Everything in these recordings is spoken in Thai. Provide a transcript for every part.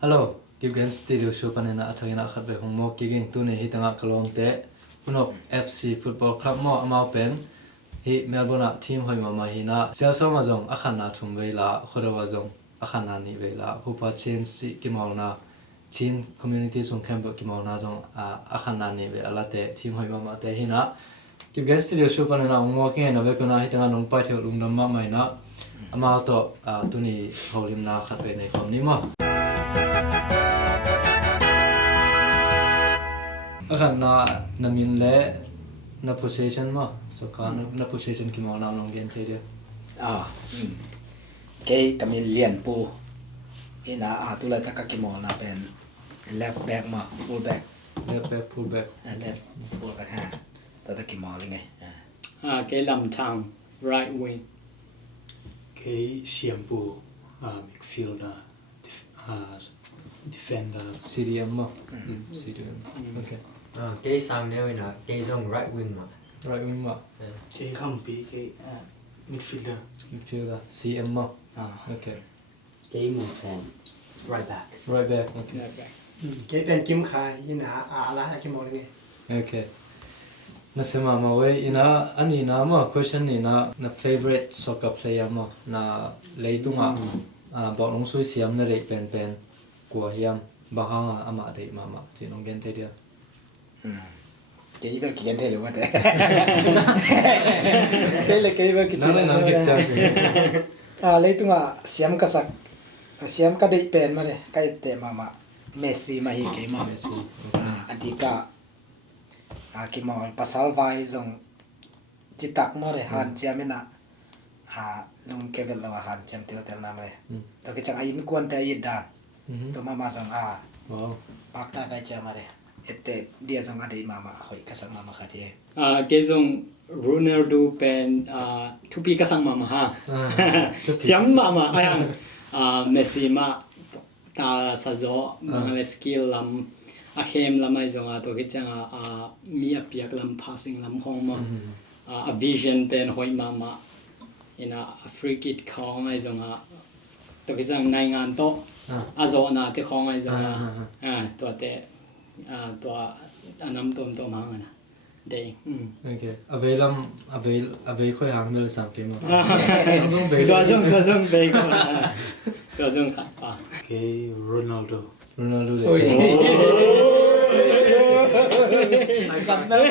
Hello, Gibgan Studio Show panena athagina khatbe hongmo kiging tuni hitanga kalom te unok FC Football Club mo amau pen hi Melbourne team hoi mama hina selso ma jong akhana thum veila khodawa jong akhana ni veila hupa chen si kimauna chin community song camp kimauna jong akhana ni ve alate team hoi mama te hina Gibgan Studio Show panena hongmo king na ve kona hitanga nong pa theu lungdam ma maina amau to tuni holim na khatbe nei khom ni mo akan na min le na possession mo so ka na possession ki mo na long game play dia ke kamin lian pu ina atula takakimo na pen left back ma full back full back left full back ha tatakimo lingai cái làm thang right wing cái xiêm bù midfielder defender CDM mo CDM okay cái sang nếu là cái dòng right wing mà right wing mo cái không bị cái midfielder midfielder CM mo okay cái một sen right back right back okay right back cái bên kim khai ina ala cái món này okay na sema ma we ina ani na mo question ni na favorite soccer player mo na leitunga ba long sui siam na rei pen kwa hiam ba ha ama dei mama chinong gen te dia cái bên kia thế luôn vậy đây là cái bên kia na lấy tung xiêm cái sắc xiêm cái đấy pen mà đấy cái tệ mà Messi mà hi cái mà anh đi cả cái mà pasal vai dòng chỉ tắc mà đấy han chiam na lung cái việc là han chiam tiêu tiêu nam đấy tôi cái chẳng ai in quan tay in đàn tôi mà dòng wow bác ta cái chiam mà đấy ete dia dòng anh mà hỏi cái sắc mà khát thế cái dòng Ronaldo pen thu pi cái sang mà ha xiêm mà ai Messi mà ta sa zo mang skill lam hem lam ai zonga to ke changa mi apiak lam passing lam khong ma a vision pen hoi mama ina a free kick khong ai zonga to ke chang nai ngan to a zo na te khong ai zonga to te to anam tom hang na de okay avail khoi hang mel sam ke mo do zong be ko do zong kha pa cái Ronaldo Ronaldo ôi ai cầm đâu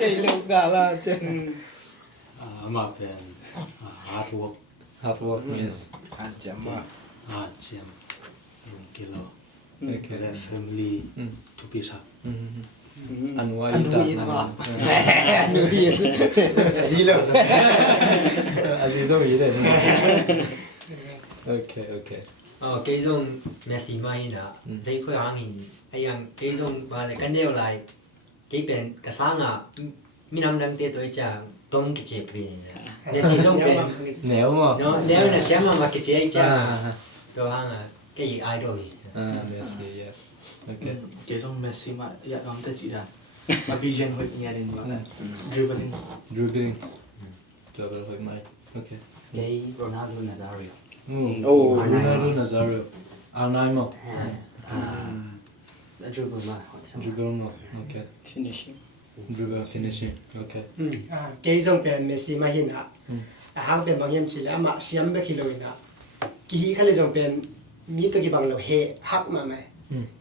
chạy lục cả là chân mà bên hard work yes anh chém mà chiêm kilo okay the family to be up anh wa anh ita nuôi na anh nuôi gì đâu azizo yi de okay cái dòng Messi mai là dây khơi hàng hình hay rằng cái dòng và lại cái nêu lại cái bên cái sáng mi năm năm tết tôi chàng tông cái chế bên Messi dòng bên nếu mà nó nếu là xem mà cái chế chàng rồi hàng cái gì idol Messi yeah okay cái dòng Messi mà dạ đón tới chị đàn mà vision hội nghe đến vào dribbling double hoi mai okay cái Ronaldo Nazario Ronaldo Nazario Anaimo dribble mà dribble mo okay finishing dribble finishing okay cái dòng bên Messi mà hiện hàng bên bằng em chỉ là mà xiêm bên kilo ina cái khai dòng bên mi tôi cái bằng là hệ hắc mà mày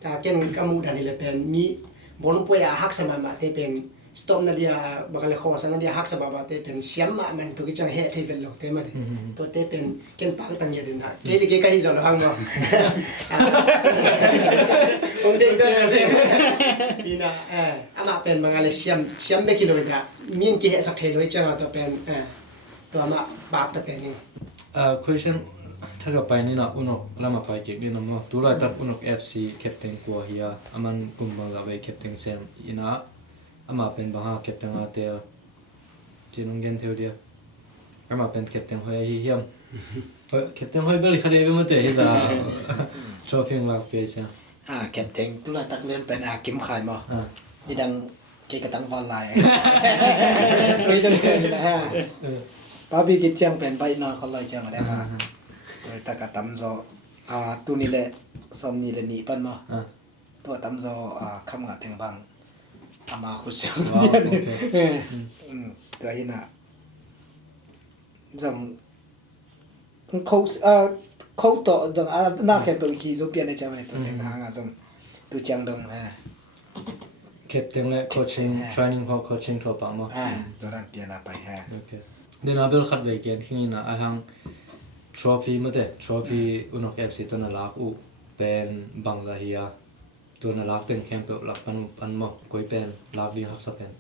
ta cái kamu đàn này bên mi bốn quay hắc sama mà thế bên stop na dia bakal kho sang dia hak sababa te pen siam ma man to ki chang he the vel lo te ma de to te pen ken pang tang ye din ha ke kai jo lo hang mo ong ding da te ina ama pen mangale siam be kilometer min ki he sak the lo chang to pen to ama bap ta pen ni question ถ้ากับไปนี่นะอุนกลามาไปเก็บนี่นะมั้งตัวไรตัดอุนก FC แคปเทนกัวเฮียอามันกุมบังกับไปแคปเทนเซมอินะอามาเป็นบางฮะแคปเทนอาเตียจีนงเกนเทียวเดียอามาเป็นแคปเทนหอยเฮียมแคปเทนหอยเบลลี่คดีไปหมดเลยที่จะชอบเพียงหลักเพียง เก็บเทงตุลาตักเล่นเป็นกิมขายมั้ยี่ดังเกี่ยกตังออนไลน์ไม่ต้องเสียนะฮะป้าพี่กิจจังเป็นใบนอนคนลอยจังอะไรมา người ta cả tắm gió tu ni le som ni le ni pan ma อ่า ตัวตำโซคำงาถึงบางอามาคุช อ๋อ เบียน โอเค ตัวหินะจังเขาต่อจังน่าแค่ตัวกี่โซเปียนในจำเลยตัวเต็งหางจังตัวจังดงเก็บถึงและโคชชิ่ง training พอโคชชิ่งทั่วไปมั้ง ตัวนั้นเปลี่ยนไปโอเคเดี๋ยวเราเบลคัดไว้เกณฑ์ที่นี่นะไอ้หัง trophy มาเด้ trophy อุณก FC ตัวนั้นลักอุเป็นบังซาฮิยาตัวนั้นลักเป็นแคมเปญลักปันหมอกก้อยเป็นลักดีฮักษาเป็น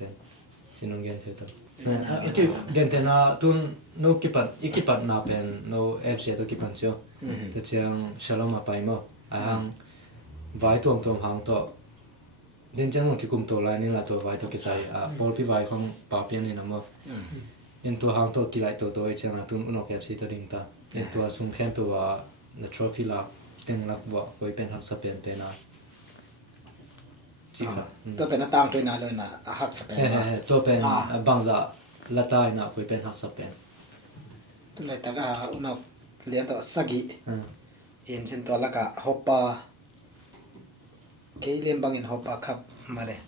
สิน้องเกณฑ์เท่านั้นเกณฑ์เท่านั้นตุนโนกิปันอีกิปันนาเป็นโน FC ตัวกิปันเชียวแต่เชียงฉลองมาไปมั้งไอ้หังไว้ตัวหางตัวเดินจังหวะที่กุมตัวไรนี่แหละตัวไว้ตัวกิใส่บอลพี่ไว้ของป่าเปียนี่นะมั้งinตัวหางตัวกีฬาตัวไอ้เจ้าหน้าตุนอุณก FC ตัวดิ่งตาinตัวสุ่มแคมป์ตัวในทรอฟี่ลักเต็งลักบ่ไว้เป็นฮักษาเป็นนะจริงครับ ตัวเป็นหน้าต่างตัวนั้นเลยนะฮักสเปน ตัวเป็นบางจะละตายนะไว้เป็นฮักษาเป็น ตัวเลยแต่ก็อุณกเรียนตัวสกิเห็นเช่นตัวละก็ฮอปปาเคยเรียนบางเห็นฮอปปาครับมาเลย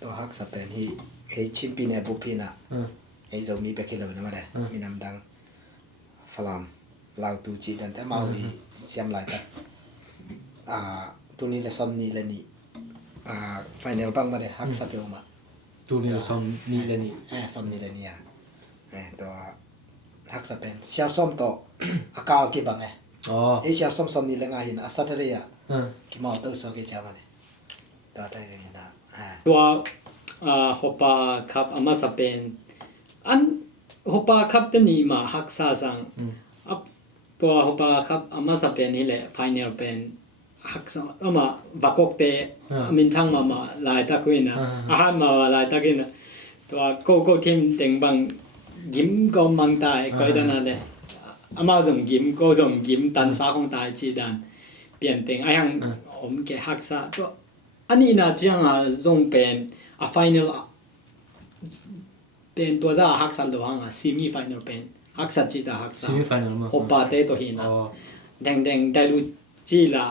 ตัวฮักสเปนที่เคยชิมปีเนี่ยบุพีน่ะไอ้เจ้ามีไปคิดเลยนะมาเลยมีน้ำดังฝรั่งเราตูจีดันแต่มาวีเสียมหลายแต่ตัวนี้เลยซ้อมนี่เลยนี่ไฟแนลบังมาเลยฮักสเปนมา ตัวนี้ซ้อมนี่เลยนี่ ซ้อมนี่เลยนี่ตัวฮักสเปนเชียวซ้อมต่ออากาศกี่บังไง อ๋อ ไอ้เชียวซ้อมนี่เลยไงเห็นอาสัตย์เลยกี่มอตัวโซกี่จามาเลยตัวได้ยังไงนะตัวฮอปปาครับอามาสเปนอันฮอปปาครับตัวนี้มาฮักษาสังตัวฮอปปาครับอามาสเปนนี่แหละไฟแนลเป็นฮักษามาวักกเตมินช่างมาลายตะกุยนะอาหารมาลายตะกุยนะตัวโกทีมเต็งบังยิ้มก็มังตายก็ได้นั่นเลยอามาส่งยิ้มก็ส่งยิ้มตันซาของตายจีดันเปลี่ยนเต็งไอ้ยังผมแกฮักษาตัวอันนี้นะจังส่งเป็นไฟแนลเป็นตัวจะฮักษาตัวงซีมีไฟแนลเป็นฮักษาจีตาฮักษา ซีมิไฟแนลมั้ง ฮอปปาเตตัวหินะแดงได้รู้จีละ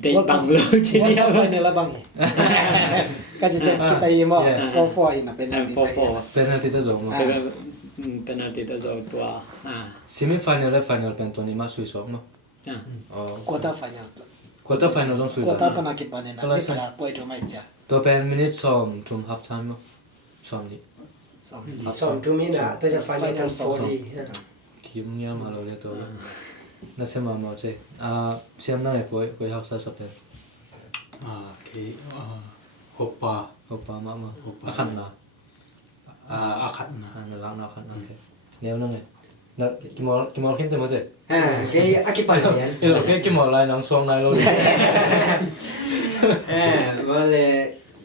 เด็กบังเลยทีเดียว ไฟแนลบังไงก็จะkita ini mau four ini penalti เป็นอะไรที่จะจงมั้ง เป็นอะไรที่จะตัวซีมิไฟแนลและไฟแนลเป็นตัวนี้มาสุดสองมั้งอ๋อ quarter final ควอเตอร์ไฟแนลต้องสุด quarter pernah kita nih nanti kita point cuma aja ตัวเป็นมินิทซ้อมทุ่มฮับไทม์มั้งซ้อมนี้ สองทุ่มนี่นะตัวจะฟันกันโซดี คิมเงี้ยมาเราเรียกตัวนั่นเสมาเจเสียมนั่งไอ้กุยฮักษาสเปน คือฮอปปา ฮอปปามาอาคันนะ อาคัดนะ นั่นละอาคันโอเคเนี้ยนั่งไงแล้วกี่โมงขึ้นเต็มหมดเลย เกย์อากิปันเนี่ย กี่โมงไรน้องซองนายเรา มาเลย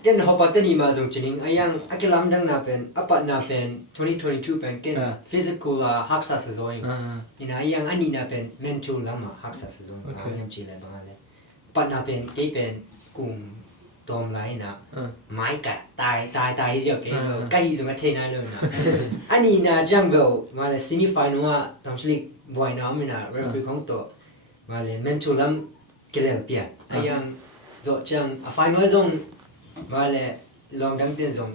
เกณฑ์ฮอปปัตนี่มาส่งจริงไอ้ยังอากิลัมดังน่าเป็นอปัตน่าเป็น2022เป็นเกณฑ์ฟิสิกอลฮักษาสะสมนี่นะไอ้ยังอันนี้น่าเป็น mental ละมาฮักษาสะสมยังจีเลยบางอะไรปัตน่าเป็นเกย์เป็นกลุ่มตอมไรนะไม้กัดตายเยอะเกย์ใกล้สมัยเทน่าเลยนะอันนี้นะจังเบลมาเลยซีนิฟายนัวทำสลิกบ่อยน้ำนะเรฟรีของตัวมาเลย mental ละเกลียวเปียไอ้ยังจดจังไฟน้อยส่งมาเลยลองดังเตียนส่ง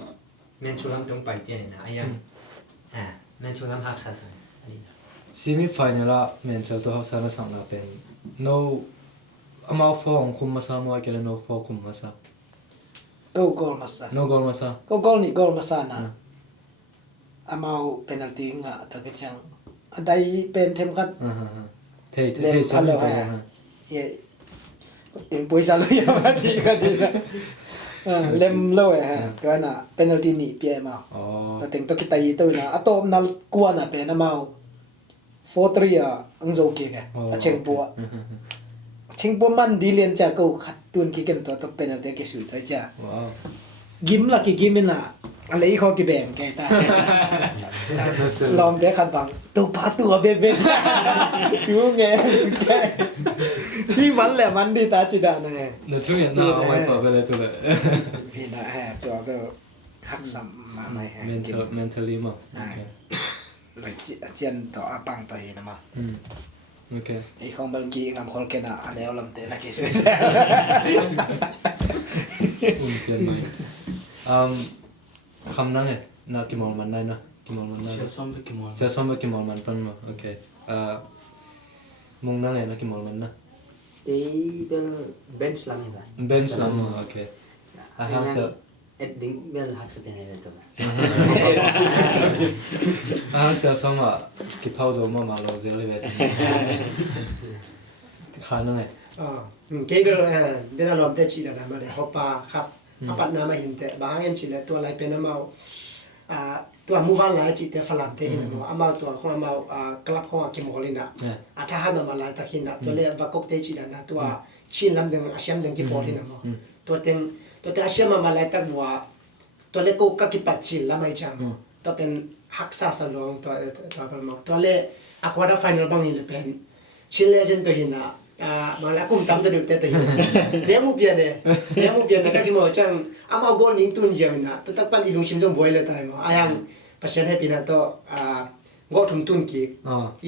เมนชูลัมตรงไปเตียนนะไอ้ยังเมนชูลัมฮักษาสังซีมิไฟแนลละเมนเชลตัวฮักษาสังน่าเป็น no อามาฟองคุมมาซามัวเกลโนฟอคุมมาซา gol masa no goal มาซา gol ni gol masa na amau penalti nga tak kecang adai pen tem kan เท่ซีมิไฟ ye impoi sa lo ya mati ka di na lem lo to na penalty ni pia ma ta teng to kita i to na atom nal kwa na pe na mau 4-3 ang zo ke ga a cheng po man di len cha ko khat tun ki ken to penalty ke su ta cha gim la ki gim na ale i kho ki beng ke ta lom de khan bang tu pa tu be be tu ngeที่มันแหละมันดีตาจิดานะไง no ทุกอย่างน่าเอาไว้ต่อไปเลยตัวเลย นี่นะตัวก็หักซ้ำมาไม่ mentally มั้ง เลยเจียนต่ออาปังต่อเห็นมา โอเค ไอ้ของบางกีงามคนเกน่ะอันแล้วลำเตะนักกีฬา เกินไหมคำนั้นเนี่ยนักกิมอลมันได้นะกิมอลมันได้ Kör som mycket mål. เสียสมบัติกิมอลมันเป็นมั้งโอเคมุงนั่นเลยนักกิมอลมันนะ Tí bên bench lắm như vậy. เบนส์ลำโอเคห้างเสีย Ed đỉnh bên là hắc sập này rồi tụi. ห้างเสียสมว่ากิพาวโจมาลงเซลล์เวสขานั่นไง cable dia na lom te chi da ma de hopa khap apat na ma hin te bang em chi le to lai pen ma to move on lai chi te falam te hin ma ama to kho ma club kho ki mo lina atha ha ma lai ta hin na to le va kok te chi da na to chin lam deng asyam deng ki por hin ma to te asyam ma lai ta wa to le ko ka ki pat chin la mai cham to pen hak sa sa long to ma to le aqua final bang hin le pen chin legend to hin na malah aku minta macam tu tu. Dia mu biar na kaki mau macam ama gol ning tun je na. Tetap pan ilung sim jom boy le tai mo. Ayang pasien happy na to gol tum tun ki.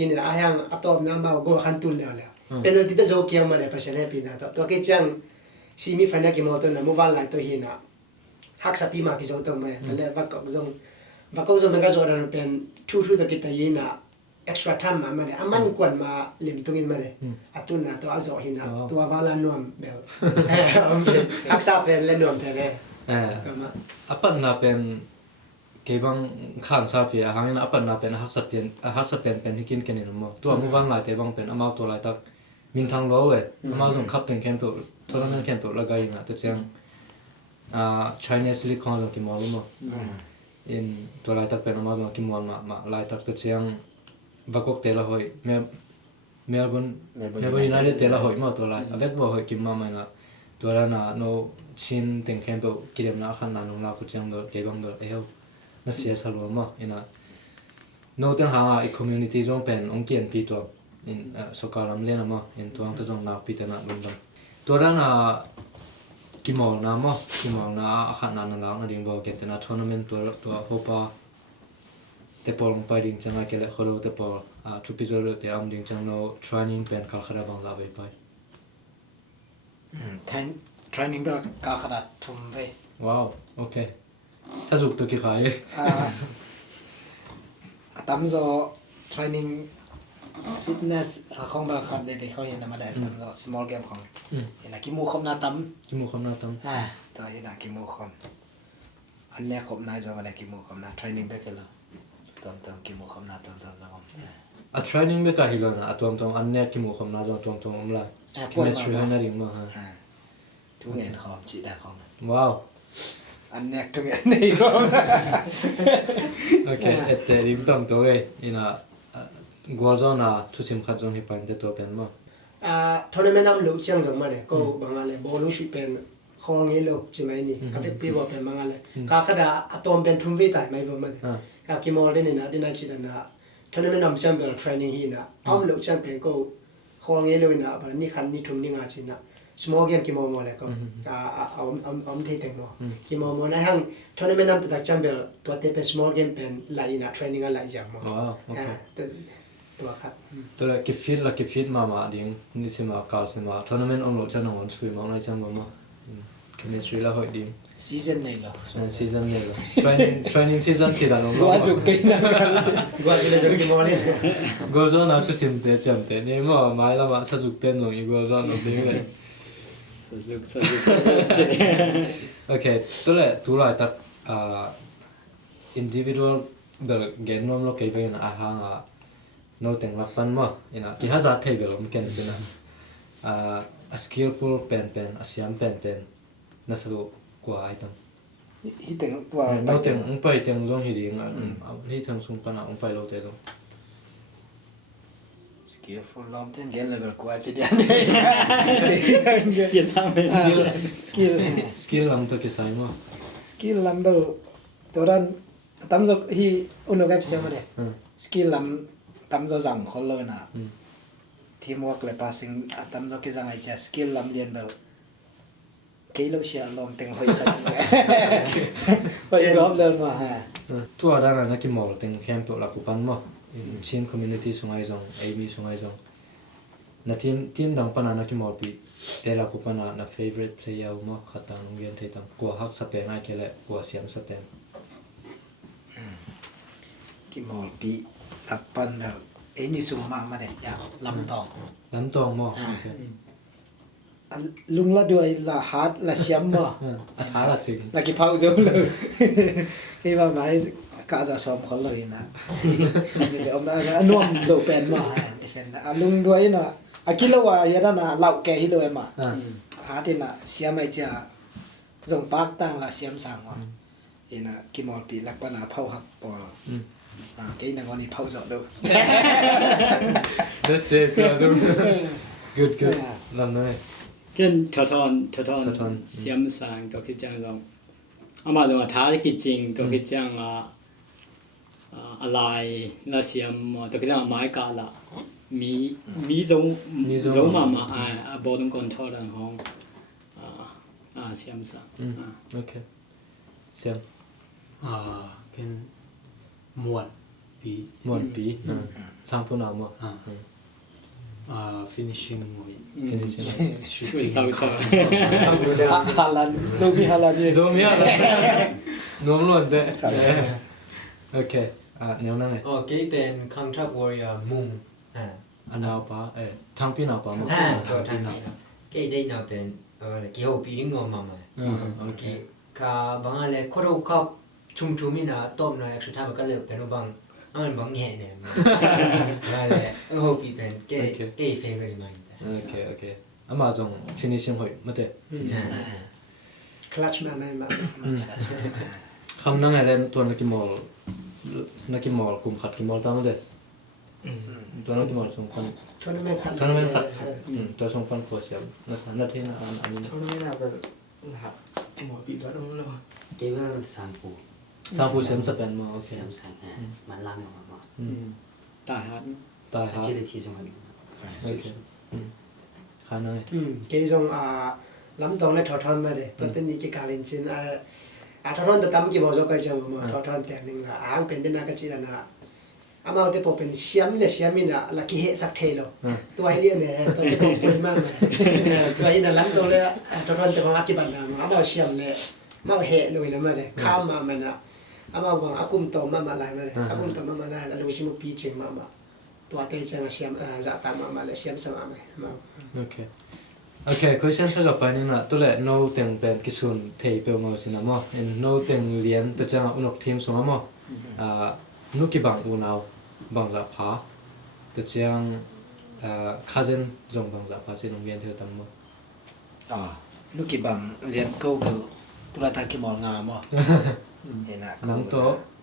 Ini ayang atau nama gol kan tun le le. Penalty tu jauh kiam mana pasien happy na to. To ke jang semi final ki mau tu na mu val lai to hina. Hak sapi mak ki jauh tu mana. Tale bakok jom mereka jauh dan pen tu tu kita hina. Extra time ma de aman kwan ma lim tungin ma de atun na to azo hina to wala nuam bel aksa pen le nuam pe de อัปปันนาเป็นเก็บังข้างซาเฟียหางอัปปันนาเป็นฮักสเปียนเป็นที่กินกันนี่มั้งตัวมูวันหลายเตบังเป็นอามาตัวหลายตักมินทางโลเว้อามาส่งคับเป็นแคมป์ทัวร์นาเมนต์แคมป์แล้วก็ยังตัวเจียงChinese League ของเรากิมอลมั้งอินตัวหลายตักเป็นอามาตัวกิมอลมาหลายตักตัวเจียงบักกเตละหอยเมลเบิร์นยูไนเต็ดเตละหอยมาตัวหลายอเวกบ่หอยกิมมาไม่ละตัวนั้นน่ะโนชินเต็งแคมป์กิเลมนาขันนานุลากุเจียงโดเก็บังโดเอวน่าเสียสลวมอ่ะอินะโนเต็งหางอีคอมมูนิตี้จงเป็นองค์เกียนปีตัวอินสกอลำเล่นอ่ะมั้งอินตัวนั้นตัวจงนาปีแต่น่ะลุนดังตัวนั้นน่ะกิมอลนามั้งกิมอลนาขันนานุลาน่ะดิ่งบ่เก็นแต่น่ะทัวร์นาเมนต์ตัวโฮปาเตปอลลงไปดิ่งจังไงเกล็ดโคโลเตปอลทุกปีจะเริ่มเตะอัมดิ่งจังโนเทรนนิ่งเป็นการขยับบังลาไปtraining แบบการขนาดทุ่มไป ว้าวโอเคสนุกตัวกี่ขาย ตั้มโซ training fitness ของบางคนเด็กเขาเห็นมาได้ตั้มโซ small game ของเห็นกิมูคมนาตั้ม กิมูคำนาตั้ม ตัวเห็นกิมูคมอันนี้คมนาจะมาได้กิมูคมนา training ไปกันเลยตั้มกิมูคมนาตั้มจะคมเทรนนิ่งไปกับฮิโลนะตัวอันนี้กิมูคำนาตัวอมละคิมเมสทรีให้นาดิ่งมาฮะทุกเงินคอมจีได้คอม ว้าว อันเนี้ยทุกเงินนี่คอม โอเคแต่ดิ่งตั้มตัวเองอินะกอลจอน่ะทุกสิ่งขัดจงให้ไปแต่ตัวเป็นมั้งทัวร์นาเมนต์น้ำลูกเชียงจงมาเลยก็บางอะไรบอลลูกชุดเป็นคองเงี้ยลูกใช่ไหมนี่กับเป็นปีว่าเป็นบางอะไรการขนาดอะตอมเป็นทุ่มวิตัยไม่ประมาณนี้กิมอลเล่นนี่นะจีนนะทัวร์นาเมนต์น้ำแชมเปี้ยนเทรนนิ่งฮีนะอ้อมลูกแชมเปี้ยนก็คองเงี้ยลูกนะแบบนี่คันนี่ทุ่มนี่งาจีนนะsmall game กิมอมอเลยก็เอาที่แต่งมั้งกิมอมอนะฮังทัวร์นาเมนต์น้ำตัวแชมเปี้ยนตัวเตะเป็น small game เป็นไลน์นะเทรนนิ่งอะไรอย่างมั้งว้าวโอเคตัวครับตัวละกิฟฟิตมาดิ่งนี่สิมาการสิมาทัวร์นาเมนต์องค์หลวงจะนอนสวยมากเลยจังมั้งคิมเมสทรีละหอยดิ่ง season นี่เหรอ season นี่เหรอ training season ที่เราลง กูอาจจะกินนะกัน กูอาจจะกิมอลเลย กอลจอน่ะทุกสิ่งเตะจำเตะนี่มั้งไม่ละมั้งสนุกเต้นลงอีกกอลจอน่ะดิ่งเลยสนุกจะได้ โอเคตัวละตัดindividual เบลเกนนอมโลกเก็บไว้นะหางโนเต็งลักปันมั้งอินะกี่ฮัจัดเทเบลมันเก่งใช่ไหมskillful เป็นอาเซียนเป็นน่าสนุกกว่าไอ้ตั้งฮิตเต็งตัวโนเต็งไปเต็งจงฮิดิ่งฮิตเต็งสุ่มปันไปโลเตจง skillful ลอมเต็งเกลเลเวลกูอาจจะเดียน เกียรติทำไม่ใช่ skill ลำตัวกี่ไซมั้ง skill ลำเบลตัวนั้นตั้มโซฮีอุณหภูมิเสียมาเลย skill ลำตั้มโซจังคนเลยนะ teamwork เลย passing ตั้มโซกี่จังไอ้เจ้า skill ลำเรียนเบลกี่ลูกเชียร์ลอมเต็งหอยสักเลยไปกอล์ฟเดินมาฮะตัวด้านนั้นนักกิมอลเต็งแคมป์ตัวหลักกุปันมั้ง in chin community sungai zong amy sungai zong na team dang pana na ki mol pi tela ko pana na favorite player mo khatang ngian thei tam ko hak sa pe ngai kele ko siam sa pe ki mol pi lapan na mi sum ma de ya lam tong lam tong mo okay lung laด้วยละฮาร์ดละเสียมมา a tha la ching ละกี่เผาโจเลยที่ว่าหมายกะจะซ้อมคนเลยนะเดี๋ยวนะน่วมโดเป็นมาดิเฟนนะลุงด้วยนะอากิโลว่ายาดานะเหล่าแกฮิโลเอมาหาที่น่ะเสียไม่จ้าส่งปากตั้งละเสียมสั่งว่าเอ็นะกิมอลปีลักปนาเผาหักปอแกนังวันนี้เผาจอดดู that's it good lam noi กินทอนเสียมสังตัวคิดจังลงอามาจังว่าท้ากิจจริงตัวคิดจังอะไรละเสียมตัวคิดจังไม้กาละมีจงมาบอลก่อนทอดังห้องเสียมสัง okay siam เป็นมวนปี mon pi sang pu na mo finishing มวย finishing ช่วยเศร้า ฮาลันโซมีฮาลันนี่ zo mi ala nom lo de okay neo na ne อ๋อเกย์เป็นคังทักวอริอร์มุงanao pa thang pi na pa mo ตัวทางนี้เกย์ได้นาเป็นเกี่ยวปีนิ่งงอมาไหมโอเคค่ะบางอะไรคนเราขับชุมๆนี่นะต้มนะสุดท้ายมันก็เลิกเป็นบางบางแห่เนี่ยอะไรโอ้ปีเป็นเกย์เฟเวอร์มัน okay amazon finishing hoi mate คลัตช์มาไม่มา kham nang alen to na ki mol kum khat ki mol ta ma de to na ki mol sung kan ทัวร์นาเมนต์ tournament khat to sung kan ko siam na sa na thina an ช่วงนี้นะแบบนะครับหมอปีแล้วต้องเลย เกมว่าสามปู sa pu siam sa pen mo เสี okay ยมสังมันล่างออกมา ตายฮัท ta ha agility สมัย okay khana เกย์จงลำตองในทอทอนมาเด้ตัวเต้นนี้กิการินจินทอทอนแต่ตั้มกี่บอกก็จังมาทอทอนแต่หนึ่งเป็นเดนากจิรันะอามาเตปเป็นเสียมเลยเสียมินะลักกี้เฮสักเทโลตัวไอเลียนเนี่ยตัวที่ผมพูดมากตัวนี้นะลำตองเลยทอทอนแต่ของอากิบันนะอามาเสียมเลยมาเฮเลยนะมาเลยข้ามมามันนะอามาวังอากุมโตมาอะไรมาเลยอากุมโตมาอะไรแล้วดูชิมุปีจิงมาตัวเตจังเสียมจะตามมาเลยเสียมสมามา okay question sa ka pa ni na to le no teng pen kisun thei pe mo sina mo in no teng lian to chang unok team so mo nu ki bang unau bang za pha to chang cousin jong bang za pha chin ong gen theo tam mo ลูกกี่บังเรียนกูตุลาทากิมอลงามอ่ะเห็นนะ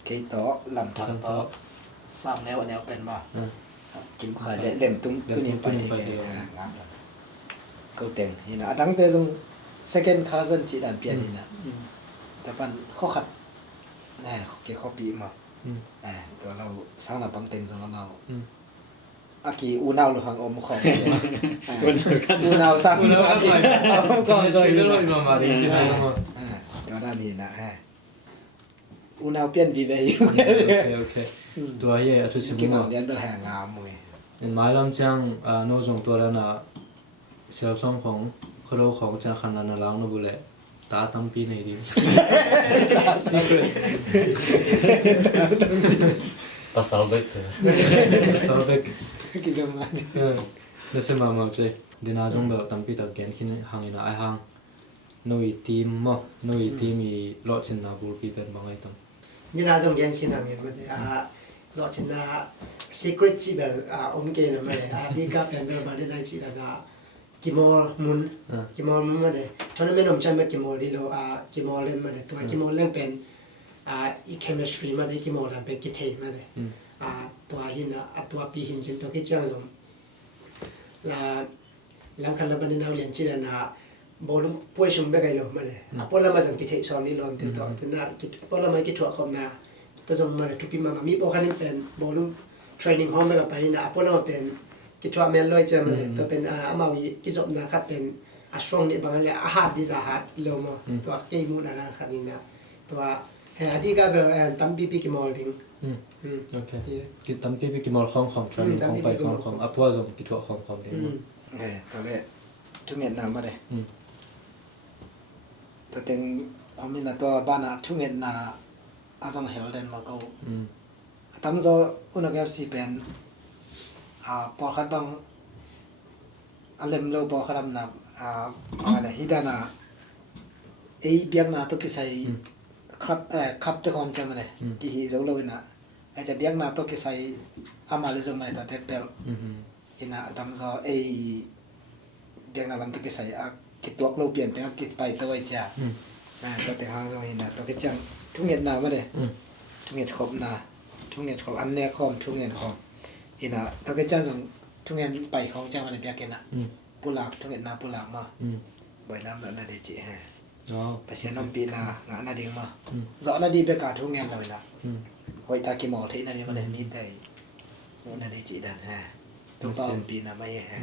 กี่โตลำทังโตซ้ำแล้วแนวเป็นบ่กินขายเล่มตุ้งตัวนี้ไปที่แกงามเลยกูเต็งเห็นนะตั้งแต่ตรง second cousin จีดันเปลี่ยนนี่นะแต่ปันข้อขัดแน่เกี่ยวข้อปีมาตัวเราสร้างหน้าบังเต็งสองเราอากีอูนาวหรือหังอมของอูนาวสร้างสมาธิเอาก่อนเลยก็ด้านนี้นะฮะอูนาวเปลี่ยนวีเวย์ okay ตัวเย่อทุสิ กิน mo เรียนเป็นแห่งงามมวย in mai lam chang no jong to la na sel som khong khro khong cha khan na lang no bule ta tam pi nei ri secret pasal baik salvek กินจะมา na se ma ma che dina jong ba tam pi ta gen khin hangina ai hang noi team mo noi team i lo chin na bul pi pen bangai tam นี่น่าจงเรียนขี้นังเห็นมาเลยรอชนะ secret จีแบบอมเกนมาเลยดีกับเป็นแบบมาได้ได้จีนะกิมอลมุนมาเลยทัวร์นาเมนต์ผมจำเป็นกิมอลดีโลกิมอลเล่นมาเลยตัวกิมอลเล่นเป็นอีเคมิสทรีมาเลยกิมอลเป็นกิเทมาเลยตัวหินตัวปีหินจินตัวกิจจังแล้วคันเราเป็นนักเรียนจีนะบอลป่วยชุมเบกไอโลมาเลยพอเรามาสังกิเทสอนนี่ลอมติดต่อถึงน่ะพอเรามากิถั่วคอมนะตัวสมมาทุกปีมามีโปรคันเป็นบอลเทรนนิ่งห้องไปกับไปนะพอเราเป็นกิถั่วแมนลอยเจอมาเลยตัวเป็นมาวิกิจบนะครับเป็นสตรองนี่บางเลยอาหารดีอาหารโลมาตัวเอมูนะครับนี่นะตัวเฮอดีก็แบบตั้มปีกิมอลลิง โอเคกิตำปีไปกิมอลของจันของไปของอัพว่าจงกิทัวของเดี๋ยว ตอนแรกทุเมียนนามาเลยตัวเต็งเอามินาตัวบ้านทุเมียนนาอาสมเฮลเดนมาก็ทำโซอุนกเอฟซีเป็นปอคัดบังอันเล่มโลปอคัดนาอะไรฮิดานาไอเบียงนาตุกิไซครับจะคอมจำเลยกี่ฮิโซโลนะไอจะเบียงนาตุกิไซอามาลิซมันตัวเทปเปลอินะทำโซไอเบียงนาลำตุกิไซคิดตัวโลเปลี่ยนเป็นคิดไปตัวไอจ้าตัวแต่ห้างโซฮินะตัวกิจังทุเมียนนามาเลยทุเมียนขบนาทุเรียนของอันเนี้ยคอมทุเรียนของอีน่ะถ้าเกิดเจ้าส่งทุเรียนไปของเจ้ามันเปียกกันน่ะปุหลาบทุเรียนนาปุหลาบมาบ่อยน้ำแล้วน่าได้จิฮะไปเสียน้ำปีนางานน่าดีมาเจาะน่าดีไปกาทุเรียนเลยล่ะหอยตากิมอลที่นั่นนี่มันเลยมีแต่น่าได้จิดันฮะต้องต้อมปีน่ะไม่ฮะ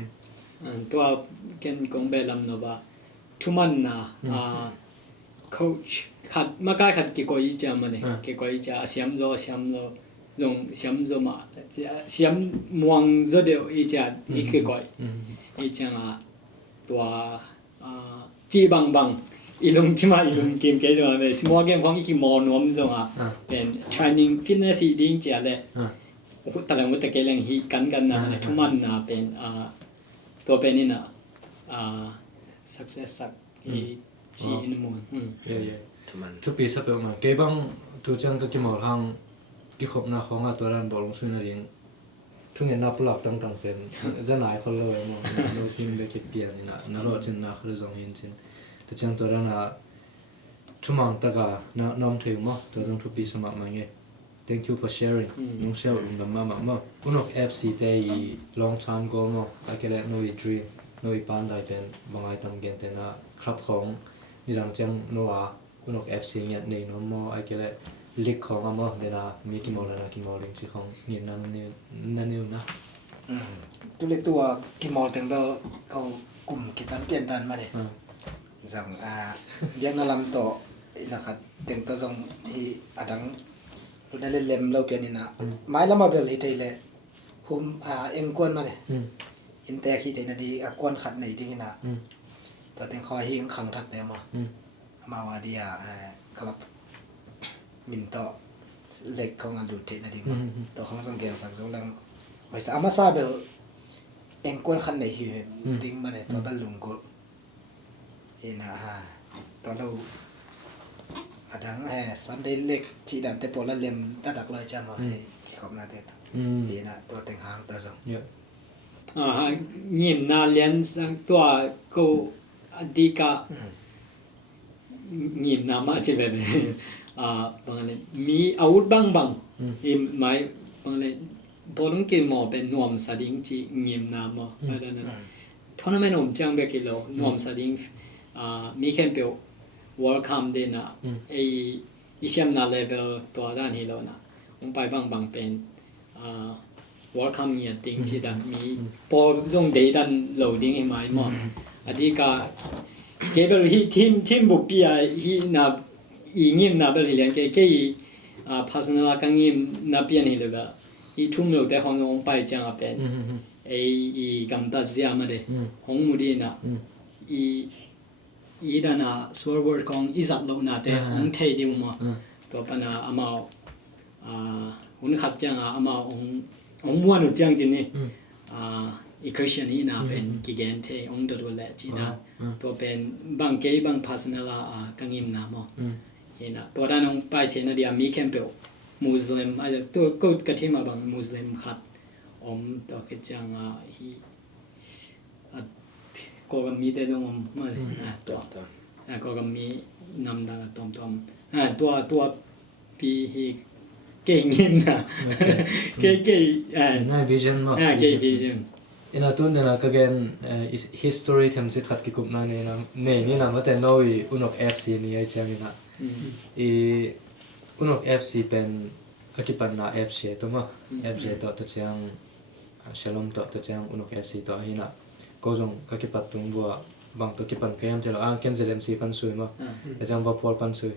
ตัวเก่งกงเบลัมโนบะทุมันนะcoach ขัดมาใกล้ขัดกี่กอยจ้ามันเนี่ยกี่กอยจ้าเสียมโซมาเสียมม่วงโซเดียวอีจ้าอีกี่กอยอีจ้าตัวจีบังอีลุงที่มาอีลุงเกมเกมเนี่ยสมองเกมของอีกี่มอนวมจ้าเป็น training fitness อีดิ้งจ้าเลยแต่ละวันแต่เกลังฮีกันนะทุมันนะเป็นตัวเป็นนี่นะ success สักอีจีนมูนทุกปีสักประมาณเก็บบังตัวจังตัวกิมอลทางกี่ขบนาของตัวนั้นบอกลงสุนัขเลี้ยงทุกอย่างนับหลักต่างๆเป็นจะไหนคนเลยมั้งเราทิ้งไปคิดเปลี่ยนนี่นะนั่นเราจินนะคือจงเห็นจินตัวจังตัวนั้นทุกมั่งตะกาน้อมถึงมั้งตัวจังทุกปีสมัครมาไง thank you for sharing น้องเชลล์ดำมามั่งคุณนก FC ได้ long time ago มั้งแต่ก็เลยno dream no ปานได้เป็นบางไอ้ตั้งเกณฑ์แต่นะครับของนี่หลังจังโนอาคุณนก FC เนี่ยในน้องมอไอ้ก็เลยลิกของมั้งเดี๋ยวมีกี่โมงแล้วนะกี่โมงลิงสิของนี่นั่นนี่นะตัวเล็กตัวกิมอลถึงเราเขากลุ่มกิจการเปลี่ยนตันมาเลยสั่งเบียงนาลำโตนะครับถึงตัวส่งที่ดังรุ่นนั้นเล่มเราเปลี่ยนนี่นะไม้ละมาเบลที่เลยผมเอ็งกวนมาเลยอินเตอร์ขี้ใจนาดีกวนขัดในที่นี่นะตัวเต็งคอยหิ้งขังทักเต็มมาว่าดีครับมินโตเล็กของอันดูเทนาดีมาตัวของสังเกตสักส่วนแล้วไว้สามารถทราบเบลเอ็งกวนขัดในหิวดิ้งมาเลยตัวบัลลุงกุลนะตัวเราดังสันเดย์เล็กจีดันเตปอลเล่มตัดดักเลยจ้ามาที่ขอบนาเต็ดดีนะตัวเต็งหางตัวส่งยินนาเลียนสังตัวก็ดีกะยินนามาจีแบบบางเลยมีอาวุธบางอีหมายบางเลยบอลงกินหมอเป็นนวมสะดิ้งจียินนามาอะไรนั่นทัวร์นาเมนต์ผมจังเบกิโลนวมสะดิ้งมีแค่เปียวwelcome เดนะไออิเชียมนาเลเวลตัวด้านฮีโร่นะผมไปบางเป็นwelcome เนี่ยติ้งจีดันมีพอส่งเดตันโหลดดิ้งให้ไหมมั้งอดีก็เก็บไปทีมบุกปีฮีนับอีเงียบนับไปเรียนเกี่ยพัฒนาการเงียบนับเปลี่ยนให้เลยก็อีทุ่มโหลดแต่ของน้องไปจังเป็นไอคำตัดเสียมาเลยของมูดีนะอีด้านสวอร์เวิร์ดของอิสัตโลนาเตะองเทดิมมาตัวปนาอามาหุ่นขัดจังอามาองม้วนจังจินี่อีคริสเตียนนี่นะเป็นกิเกนเทองเดอร์เวลจีน่าตัวเป็นบางเกย์บางพาสนาลากังยิมนะมั้งเห็นนะตัวด้านองไปเทนเดียมีแคมเปลมุสลิมอาจจะตัวก็กระเทียมบางมุสลิมขัดตัวกิจจังฮีก็มีแต่ตรงมาเลยตัวก็มีนำดังตอมตัวปีเก่งเงินนะเก่งน่าวิชั่นมั้งเก่งวิชั่นอินาตุนเนี่ยนะก็เกณฑ์ history ทำสิขัดกิคุมนั่นเนี่ยนะนี่นะมันแต่น้อยอุนก FC นี่ไอ้เจ้านี่นะอุนก FC เป็นอากิปันนา FC ตัวมั้ง FC ตัวเจ้าเชลล์ตัวเจ้าอุนก FC ตัวนี่นะก็จงก็คิดปัดตรงบัวบางตัวคิดปันเกมเจอแล้วเกมเซเลมซีปันสวยมั้งแต่จังบัวพอลปันสวย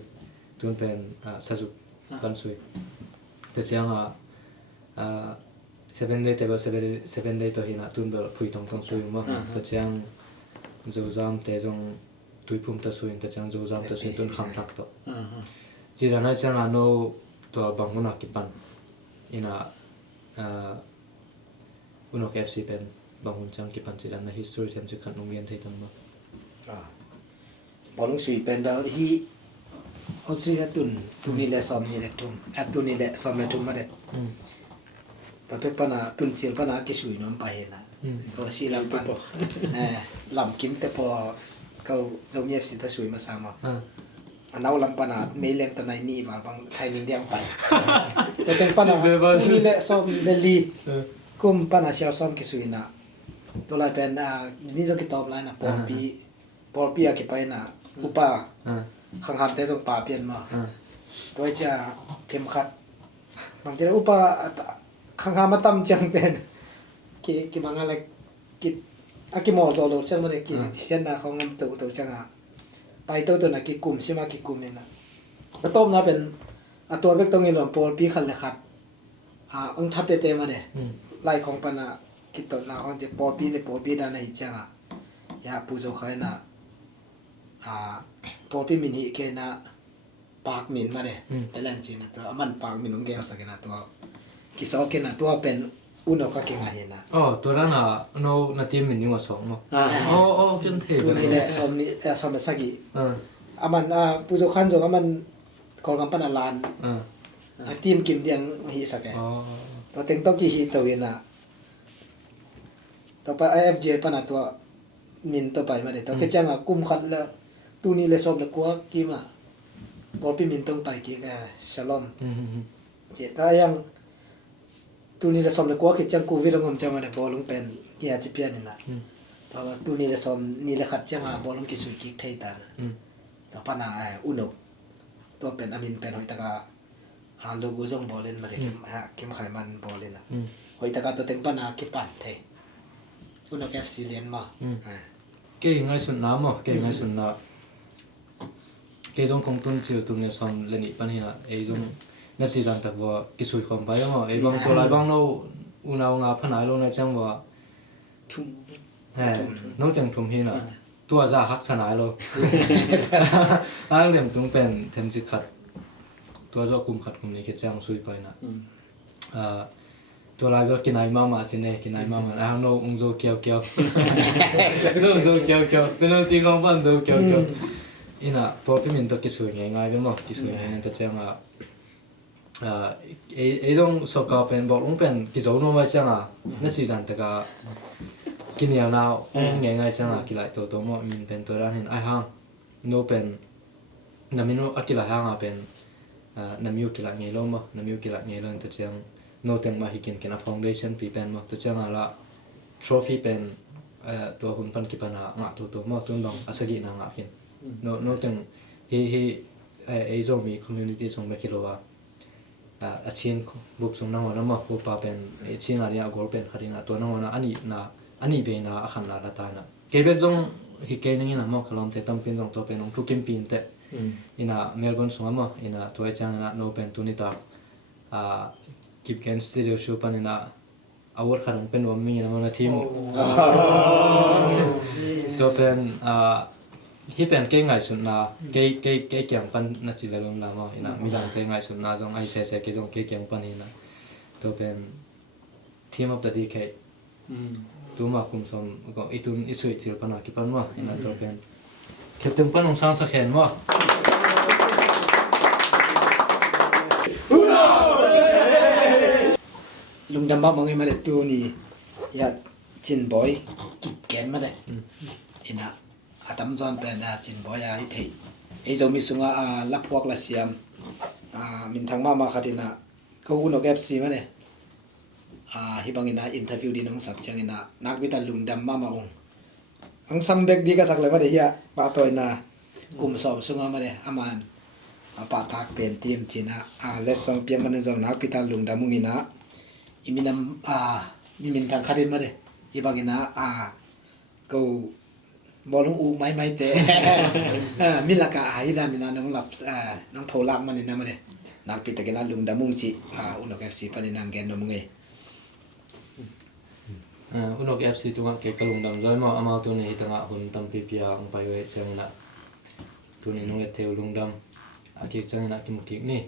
ตุนเป็นสัจุปันสวย แต่เจ้า7 day table 7 day ตัวหินะตุนเบลพุยตรงซุยมั้งแต่เจ้าโจจามแต่จงตุยพุ่มตะซุยแต่เจ้าโจจามตะซุยตุนคำทักตัวจีจานะเจ้าโนตัวบางมุนักกิปันอินะอุนก FC เป็นบางมุนจังกิปันจีจานะ history เทมจะขันโรงเรียนไทยตั้งมาบอลลงสุยเป็นแบบที่ออสเตรเลียตุนนี่แหละซ้อมนี่แหละทุ่มตุนนี่แหละซ้อมแล้วทุ่มมาเด็ดแต่เป็นปัญหาตุนเชียงปัญหากี่สุยน้องไปนะก็สิลำปันลำกิมแต่พอเขาเจ้าเมียสิตะสุยมาสร้างมาอันเอาลำปัญหาไม่เลี้ยงตะไนนี่ว่าบางไทยนิ่งเดียงไปแต่เป็นปัญหาตุนนี่แหละซ้อมเดลีกุมปัญหาเชียวซ้อมกี่สุยนะตัวไรเป็นนี่จะคิดตอบไรนะปอปีอากิไปนะอุปาข้างหันแต่ส่งป่าเปลี่ยนมาตัวจะเข้มขัดบางทีอุปาข้างหันมาตั้มจังเป็นกี่บางอะไรกี่อากิมอลโซโลช่างมันกี่เส้นดาของมันตัวจังอ่ะไปตัวน่ะกี่กลุ่มใช่ไหมกี่กลุ่มเนี่ยนะก็ต้มนะเป็นตัวเบกตรงนี้หลวงปอปีขันเลยขัดองทับเตมาเนี่ยไล่ของปนะกี่ตัวน่ะของจะปอปีด้านในจังอ่ะยาปูโจเคยนะพอพี่มินิเกนะปากมินมาเด้เป็นแรงจีนะตัวมันปากมินของแกสักนะตัวกิสอเกนะตัวเป็นอุณกเกงาเห็นนะตัวนั้นโนนาทีมินนี่ว่า2มั้งจนเทตัวนี้แหละซ้อมสักกี่มันผู้เจ้าขันจงมันของกำปั้นลานทีมกิมเดียงหิสักแกตัวเต็งต้องกี่หิตัวเวนะต่อไป IFJ ปนะตัวมินต่อไปมาเด้ตัวแค่จังกุมขัดแล้วตูนี่เลยสอบเลยกว่ากี่มาพอพี่มินต้องไปกี่ชาลอมเจตายังตูนี่เลยสอบเลยกว่าคือจังกูวิรงมจังมาเดบอลลงเป็นกี่อาจจะเปลี่ยนนี่นะเพราะว่าตูนี่เลยสอบนี่เลยขัดจังบอลลงกี่สุดกี่ไทยตานะต่อปนาอุนกตัวเป็นอามินเป็นหอยตะกาโลโก้จงบอลเล่นมาเด็กกิมไขมันบอลเล่นนะหอยตะกาตัวเต็งปนากี่ปันเทอุนก FC เลียนมาเก่งไงสุดน้ำเก่งไงสุดน้ำเกี่ยงคงตุนเชื่อตุนเนี่ยซ้อมเล่นอีกปัญหาจงนั่นสิรันแต่ว่ากิสุยความไปมั้งบางตัวไรบางเราอุณเอาพนัยลงในจังว่าทุ่มน้องจังทุ่มเห็นตัวจะหักสนายเราเหลี่ยมตรงเป็นเทมจิขัดตัวจะกุมขัดกุมนี้คิดจังสุยไปนะตัวไรก็กินไอ้มาจินเน่กินไอ้มาน้องอุ้งโจเกี่ยวน้องโจเกี่ยวน้องตีกองปั้นโจเกี่ยวอินะพอพี่มินตัวกิสุยง่ายๆเป็นมั้งกิสุยง่ายๆแต่จังตรงสกปรกบอกลงเป็นกิจวัตรโน้มจังนั่นสิดันแต่ก็กินอย่างน่าง่ายๆจังกินหลายตัวมั้งมินเป็นตัวนั้นเห็นไอ้ห้างโน้เป็นน้ำมินว่ากินหลายห้างเป็นน้ำมิวกินหลายเงี้ยลงมั้งน้ำมิวกินหลายเงี้ยลงแต่จังโน้เต็งมาให้กินฟาวเดชั่นปีเป็นมั้งแต่จังละทรอฟี่เป็นตัวหุ่นพันกิปนาหงะตัวมั้งตัวน้องอาศัยนางหงะกินโน้เต็งไอ้โซมีคอมมูนิตี้ส่งไปคิดว่าอาชีพบุกส่งนั่งวันนั้นมาบุกป่าเป็นอาชีพอะไรก็เป็นคดีนะตัวนั่งวันนั้นอันนี้เป็นอาคารละตายนะเก็บจงฮิเกนี่นะมั่งคลอมเตตัมเป็นจงตัวเป็นองค์ทุกเกมปีนเตอินะเมลเบิร์นส่งมาอินะตัวจังนะโนเป็นตัวนี้ตากิบเกนสตูดิโอโชว์ปันนะอวอร์ดขนมเป็นวันมีนะมันทีมตัวเป็นฮิเป็นเก่งไงสุดนะเก่งปันนัดจิเลลงลามาอินะมิลานเก่งไงสุดนะจงไอเซ่เก่งเก่งปันอินะตัวเป็นทีมอัพเดดีเคตัวมาคุมสมก็อีตุนอีสุยจิลปันว่ากิปันว่าอินะตัวเป็นเก็บตึงปันองสร้างสักแห่งว่าลุงดำบ้ามองให้มาเด็ดตัวนี้ยาจินบอยกิบแกนมาเด็ดอินะอาตมซอนเป็นจินบอยไอ้ที่ไอ้เจ้ามีสุงลักพวกละเสียมมินทางมาขัดินะก็อุนก FC มาเนี่ยฮิบังอินะอินเทอร์วิวดีน้องสับจังอินะนักวิทย์ลุงดำมาองอังซัมเบกดีก็สักเลยมาเดียปาตัวนะกลุ่มสอบสุงมาเนี่ยอามันปาทักเป็นทีมจีน่าเลสซองเปียมันจงนักวิทย์ลุงดำมุงินะอิมินำมินทางขัดินมาเนี่ยฮิบังอินะก็บอลลงอูไม่เตะมิลากาไอ้ด้านนี้นะน้องหลับน้องโผล่ลับมันนี่นะมาเด้ nak pitagena lungda mungchi unok FC paninang gen no munge unok FC tunga ke kalungdam zoi mo amau tu ni hitanga hun tampi pia ang pai we changna tu ni nunge theu lungdam akik changna kimukik ni